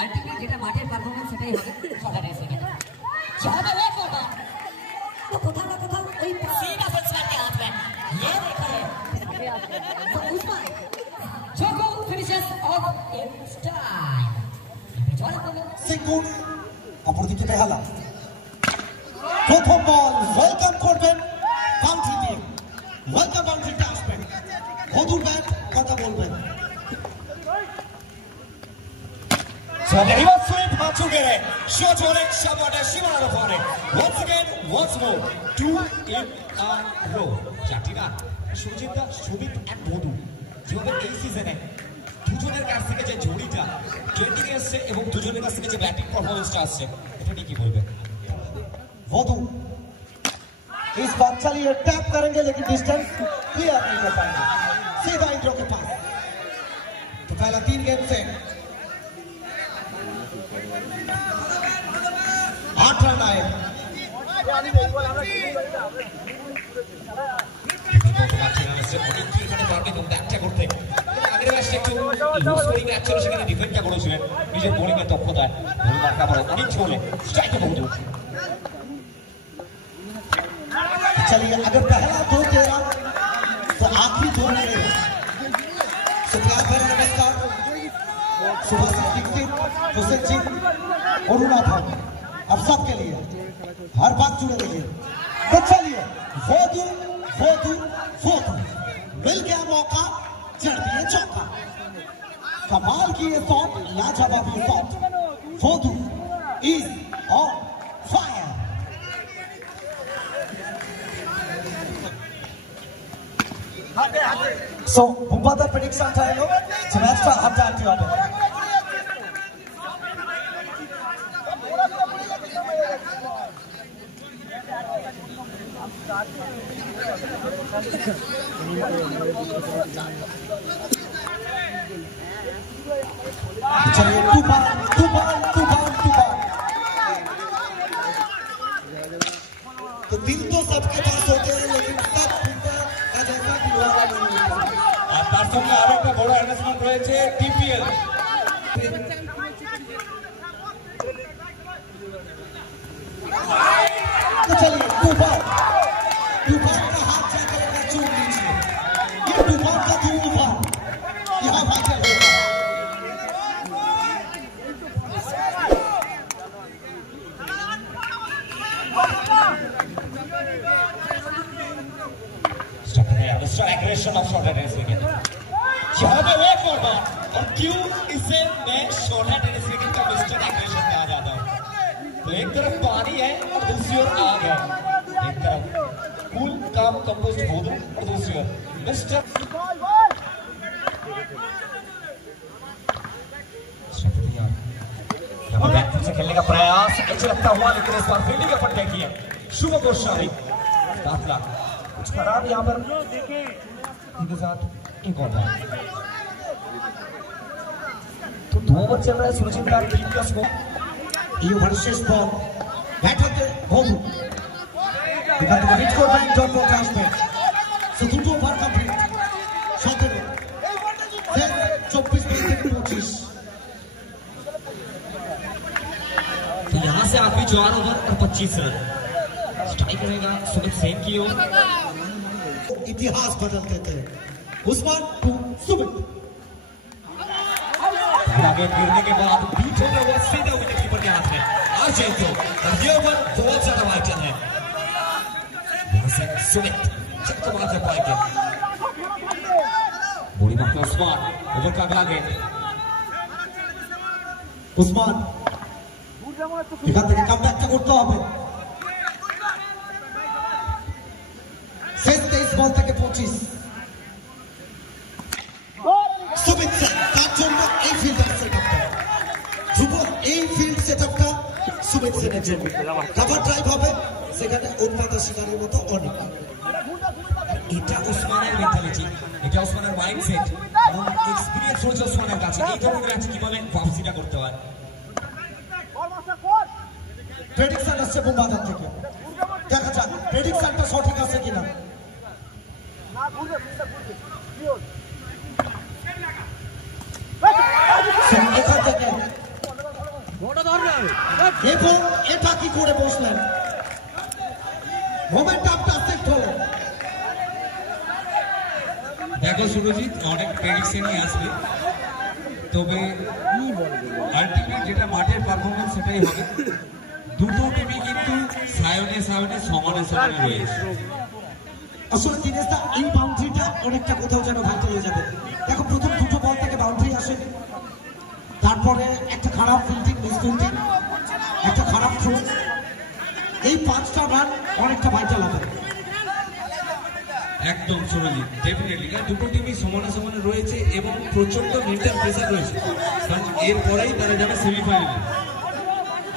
Ultimate যেটা মাঠের performance সেটাই হবে শর্ট রেস থেকে ज्यादा वेट करना तो कोथा ना कोथा वही सीधा बैट्समैन के हाथ में ये देखा है तो उसमें Choco finishes off in style Singur অপরদিকে বেহালা প্রথম বল ওয়েলকাম করবেন বাউন্ডারি দিয়ে ওয়েলকাম বাউন্ডারিতে আসবেন বদুর ব্যাট কথা বলবেন Sadaiva sweep Hatsugere. Shot on it, Shabata Shimano on it. Once again, once more. 2 in a row. Chatina, Shujita, Shubit and Bodu. যেভাবে এই সিজনে দুজনের কাছ থেকে যে জড়িটা ট্রেন্ডিং এসছে এবং দুজনের কাছ থেকে যে ব্যাটিং পারফরম্যান্সটা আসছে এটা নিয়ে কি বলবেন वधु इस बार चलिए टैप करेंगे लेकिन डिस्टेंस क्लियर नहीं कर पाएंगे सीधा इंद्रो के पास तो पहला 3 गेंद से 8 रन आए चलिए अगर पहला 2 तेरा तो आखिरी 2 में नमस्कार सुभाष दीक्षित हुसैन जी अरुणाधन अब सबके लिए हर बात जुड़े रहिए तो चलिए वधु वधु वधु मिल गया मौका जड़ दिए चौका कमाल की ये शॉट लाजवाब ये शॉट वधु is on fire So, Bumbada prediction time. Semester half time to order. चलिए 2 ball. तो दिल तो सबके पास होते हैं लेकिन सब তার সঙ্গে আরো একটা বড় অ্যানাউন্সমেন্ট রয়েছে টিপিএল तो चलिए 2 ball का हाथ जाकर एक चूक लीजिए ये 2 ball का 2 ओवर यहाँ भाग्य होगा aggression of shorter tennis wicket. यहाँ पे वेट करना और क्यों इसे मैं shorter tennis wicket का मिस्टर aggression कहा जाता हूँ? तो एक तरफ पानी है और दूसरी ओर आग है. एक तरफ cool, calm, composed बोधू और दूसरी ओर मिस्टर. यहाँ बैकफुट से खेलने का प्रयास अच्छा लगता हुआ लेकिन इस बार फील्डिंग एफर्ट देखिए शुभ गोस्वामी दाखला कुछ खराब यहाँ पर इनके साथ एक और बात तो 2 ओवर चल रहा है सुरजीत का टीम का स्कोर ये ओवर शेष बॉल बैट होते बोलू दिखा तो हिट कर रहे टॉप ऑफ कैच में सो 2 ओवर कंप्लीट शॉट है 24 मिनट 25 तो यहाँ से आखिरी 4 ओवर और 25 रन स्ट्राइक रहेगा सुमित सेन की ओर इतिहास बदल देते हैं उस्मान टू सुमित आगे गिरने के बाद बीट होने हुआ सीधा विकेट कीपर के हाथ में आज ये ओवर बहुत ज्यादा वाइटल है यहाँ से सुमित चक्कर मार कर पाएंगे बड़ी मार उस्मान ओवर का अगला गेंद उस्मान এখান থেকে কামব্যাকটা করতে হবে শেষ 23 বল থেকে 25 সুমিত সেন তার জন্য এই ফিল্ডার সেটআপটা ধ্রুব এই ফিল্ড সেটআপটা সুমিত সেনের জন্য কভার ড্রাইভ হবে সেখানে উন্মাদা শিকারের মতো অনেক এটা উসমানের মেন্টালিটি এটা উসমানের মাইন্ডসেট এবং এক্সপেরিয়েন্স রয়েছে উসমানের কাছে এই ধরনের ম্যাচে কিভাবে ওয়াপসিটা করতে হয় প্রেডিকশন আসছে বুমবাদার থেকে দেখা যাক প্রেডিকশনটা সঠিক আছে কিনা এখান থেকে এবং এটা কি করে বসলেন মোমেন্টামটা সেট হলো। দেখো সুরজিৎ অনেক প্রেডিকশনই আসবে, তবে আলটিমেট যেটা মাঠের পারফরমেন্স সেটাই হবে। দুটো টিমই কিন্তু সায়নে সমানে রয়েছে। আসলে দিনেশ দা এই বাউন্ডারিটা অনেকটা কোথাও যেন ভাইটাল হয়ে যাবে। দেখো প্রথম দুটো বল থেকে বাউন্ডারি আসে, তারপরে একটা খারাপ ফিল্ডিং, মিস ফিল্ডিং, একটা খারাপ থ্রো, এই 5টা রান অনেকটা ভাইটাল হবে। একদম সুরজিৎ, ডেফিনেটলি কারণ দুটো টিমই সমানে রয়েছে এবং প্রচন্ড মেন্টাল প্রেসার রয়েছে, কারণ এরপরেই তারা যাবে সেমিফাইনালে।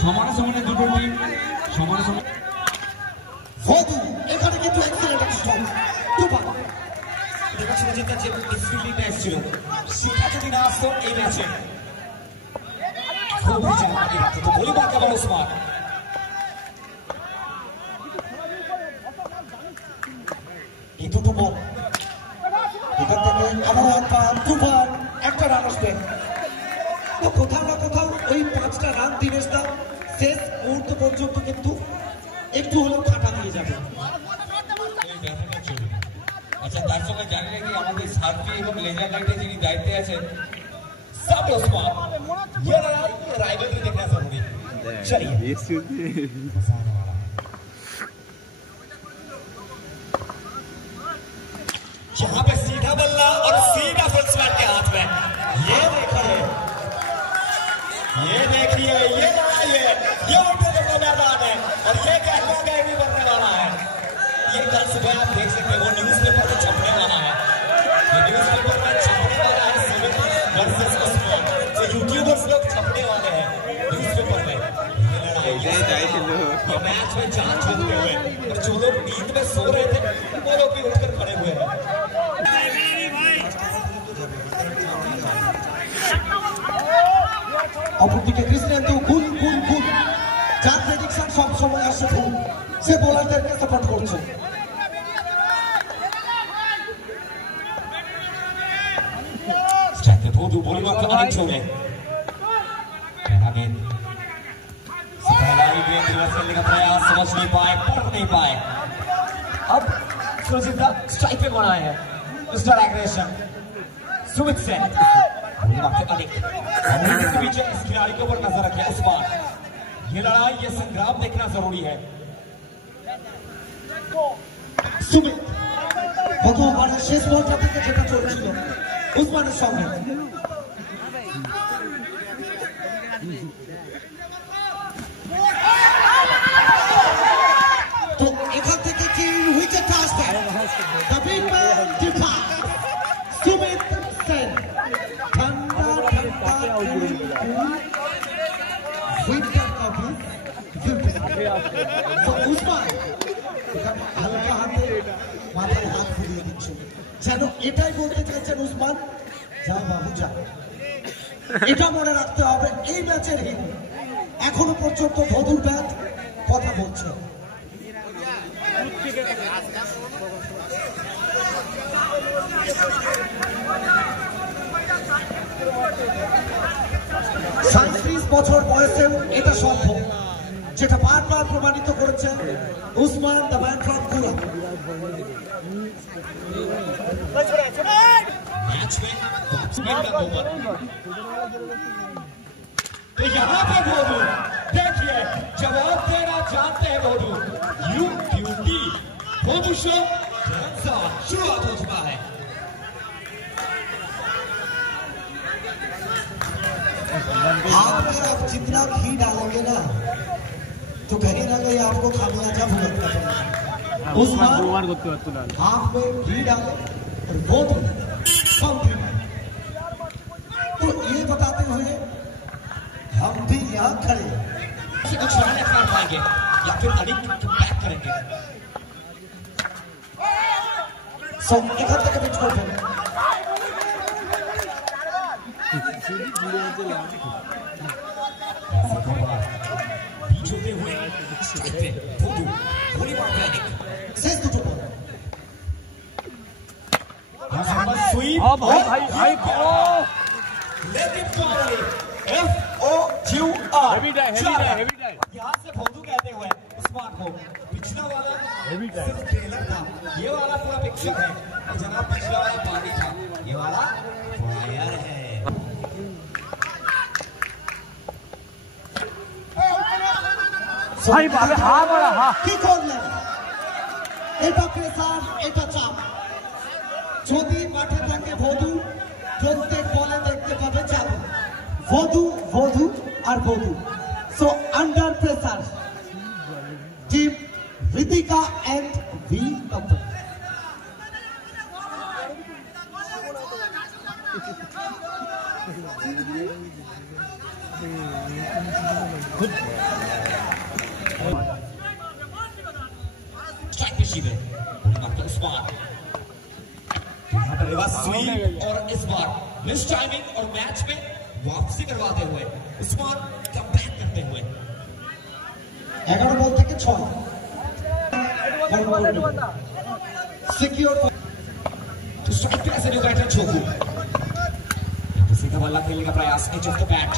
সমানে দুটো টিম সমানে ভদু এখানে কিন্তু এক্সেলেন্ট একটা স্ট্রোক দুবার। দেখো সুরজিৎ যে মিসফিল্ডিংটা এসেছিল সেটা যদি না আসতো এই ম্যাচে খুবই চালাকি রাখতো। তো বলি বাদ দেওয়া ওসমান, এই দুটো বল এখান থেকে আবার দুবার একটা রান আসবে। তো কোথাও না কোথাও ওই 5টা রান দিনেশ দা শেষ মুহূর্ত পর্যন্ত কিন্তু একটু হলেও কাটা দিয়ে যাবে। আচ্ছা, তার সঙ্গে জানি নাকি আমাদের সার্ফি এবং লেজার লাইটে যিনি দায়িত্বে আছেন सब ओस्मान, ये राइवलरी देखना जरूरी है। चलिए यहाँ पे सीधा बल्ला और सीधा फुलस्मैन के हाथ में। ये देखिए ये उल्टे का मैदान है और ये कहना कहीं भी बनने वाला है। ये कल सुबह आप देख सकते हैं, वो न्यूज़पेपर में छपने वाला है। ये न्यूज़पेपर में छपने वाला है सिविल वर्सेस ओस्मान। तो यूट्यूबर्स लोग छपने वाले हैं न्यूज़पेपर में। ये मैच में जान छूटते हुए और जो लोग नींद में सो रहे थे वो लोग भी उठकर खड़े हुए हैं। অপরদিকে কৃষ্ণেন্দু গুল যার প্রেডিকশন সবসময় আসে ভুল, সে বোলারদেরকে সাপোর্ট করছে। भोदू बॉलिंग का अनिल छोड़े आगे पहला ही गेंद रिवर्स करने का प्रयास, समझ नहीं पाए, पढ़ नहीं पाए। अब सुरजीत स्ट्राइक पे बनाए हैं मिस्टर एग्रेशन सुमित सेन। अनिल के पीछे इस खिलाड़ी के ऊपर नजर रखिए इस बार। ये लड़ाई, ये संग्राम देखना जरूरी है। সুমিত গত ওভারের শেষ বলটা থেকে যেটা চলছিল উসমানের সঙ্গে, তো এখান থেকে কি উইকেটটা আসবে? সুমিত সেন ঠান্ডা উইন্টার কফি তো উসমান হালকা হাতে মাথায় হাত ফুলিয়ে দিচ্ছে, যেন এটাই বলতে চাইছেন উসমান, যা বাবু যা। এটা মনে রাখতে হবে এই ম্যাচের হিট এখনো পর্যন্ত ভদুর ব্যাট কথা বলছে। সাঁত্রিশ বছর বয়সেও এটা সম্ভব, যেটা বারবার প্রমাণিত করেছে উসমান দ্য ম্যান ফ্রম কুলা। मैच में तो यहाँ पे भोदू देखिए जवाब देना जानते हैं भोदू। यू ब्यूटी भोदू शो शुरुआत हो चुका है। आप अगर आप जितना घी डालेंगे ना तो कहीं ना कहीं आपको खामियाजा भुगतना पड़ेगा। उस्मान हाथ में घी डाले और वो कम घी डाले, तो ये बताते हुए हम भी यहाँ खड़े कुछ रन कर पाएंगे या फिर अनिल बैक करेंगे। एखान থেকে পিচ করবেন बीच होते हुए भोदू गोली मार पे अनिल শেষ দুটো বল। स्वीप भाई लेकिन यहाँ से फोटो कहते हुए उस्मान को पिछला वाला सिर्फ ट्रेलर था, ये वाला पूरा पिक्चर है। और जनाब पिछला वाला पानी था, ये वाला फायर है। ভাই বাবে হা বড় হা কি করলেন? এটা প্রেসার, এটা চাপ। যদি মাঠে থাকে বধূ, প্রত্যেক বলে দেখতে পাবে চাপ। বধূ বধূ আর বধূ। So under pressure team Ritika and V Kapoor. Strike पे शीबे मात्र उस्मान रिवर्स स्वीप और इस बार मिस टाइमिंग और मैच में वापसी करवाते हुए उस्मान कमबैक करते हुए 11 बॉल থেকে 6 सिक्योर टू स्ट्राइक पे ऐसे न्यू बैटर छोकू तो सीधा बल्ला खेलने का प्रयास edge of the bat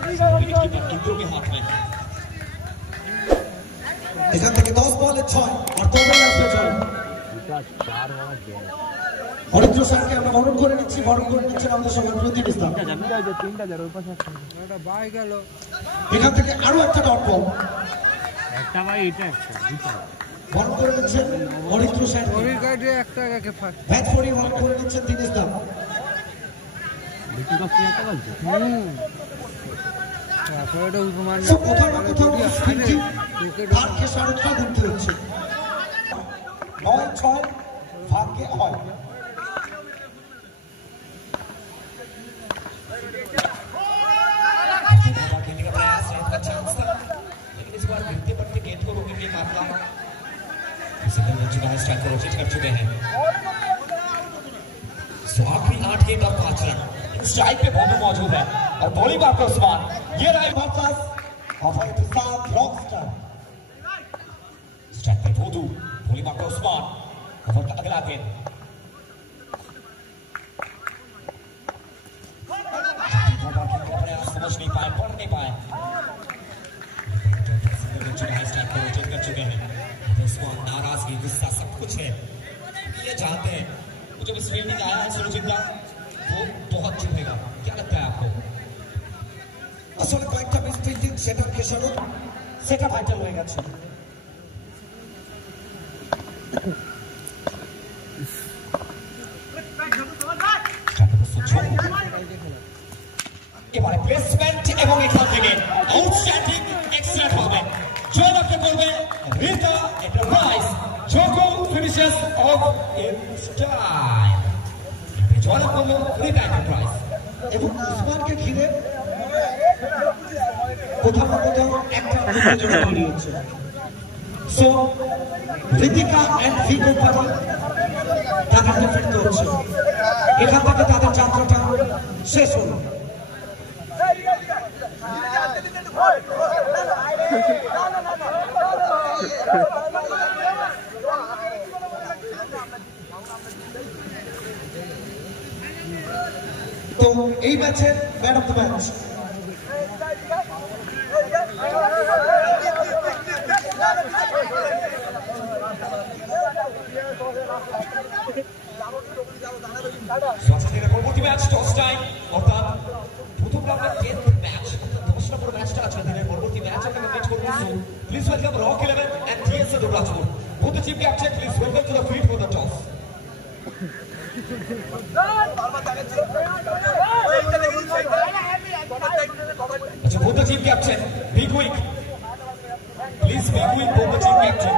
wicket keeper Indru के हाथ में। এখান থেকে 10 বলে 6 আর 2 বল আসবে 6। হরিদ্র স্যারকে আমরা বরণ করে নিচ্ছি, বরণ করে নিচ্ছেন আমাদের সঙ্গে প্রতিনিধিতা। এখান থেকে আরো একটা ডট বল, একটা ভাই এটা একটা বরণ করে নিচ্ছেন হরিদ্র স্যার। ব্যাট ফরি বরণ করে নিচ্ছেন দিনেশ দা। কোথাও না কোথাও ভাগ্যে সারথা ঘুরতে হচ্ছে। 9-6 ভাগ্যে হয়। खेलने का प्रयास है, अच्छा चांस था, लेकिन इस बार गिरते पड़ते गेंद को रोकने के लिए मामला सिंगल बन चुका है, स्ट्राइक को रोटेट कर चुके हैं। सो आखिरी 8 गेंद और 5 रन स्ट्राइक पे बहुत मौजूद है और बॉलिंग आपका उस्मान ये राइट वापस हमारे साथ रॉकस्टार स्ट्राइक पे भोदू बॉलिंग आपका उस्मान ओवर का अगला गेंद समझ नहीं पाए, पढ़ नहीं पाए, स्ट्राइक को रोटेट कर चुके हैं। उस्मान नाराजगी गुस्सा सब कुछ है, ये चाहते हैं वो जब इस फील्डिंग आया है सुरजिंदा वो बहुत चुभेगा, क्या लगता है आपको? আসলে কয়েকটা মিস ফিল্ডিং সেটা খেসারত সেটা ভাইটাল হয়ে গেছে। এবারে প্লেসমেন্ট এবং এখান থেকে আউটস্ট্যান্ডিং এক্সেলেন্ট হবে জয় লাভ করবে Rita enterprise Joko finishes off in style জয় লাভ করলো রিতা এন্টারপ্রাইজ এবং উসমানকে ঘিরে কোথাও না কোথাও একটা উত্তেজনা তৈরি হচ্ছে। So Ritika and V company তাদেরকে ফিরতে হচ্ছে, এখান থেকে তাদের যাত্রাটা শেষ হলো। তো এই ম্যাচের ম্যান অফ দ্য ম্যাচ পরবর্তী ম্যাচ টস টাইম অর্থাৎ প্রথম রাউন্ডের 10th ম্যাচ 10 নম্বর ম্যাচটা আছে দিনের পরবর্তী ম্যাচ আমরা ম্যাচ করব। Please welcome rock 11 and TS Dubrajpur both the team captain please welcome to the field for the toss। अच्छा both the team captain be quick please be quick both the team captain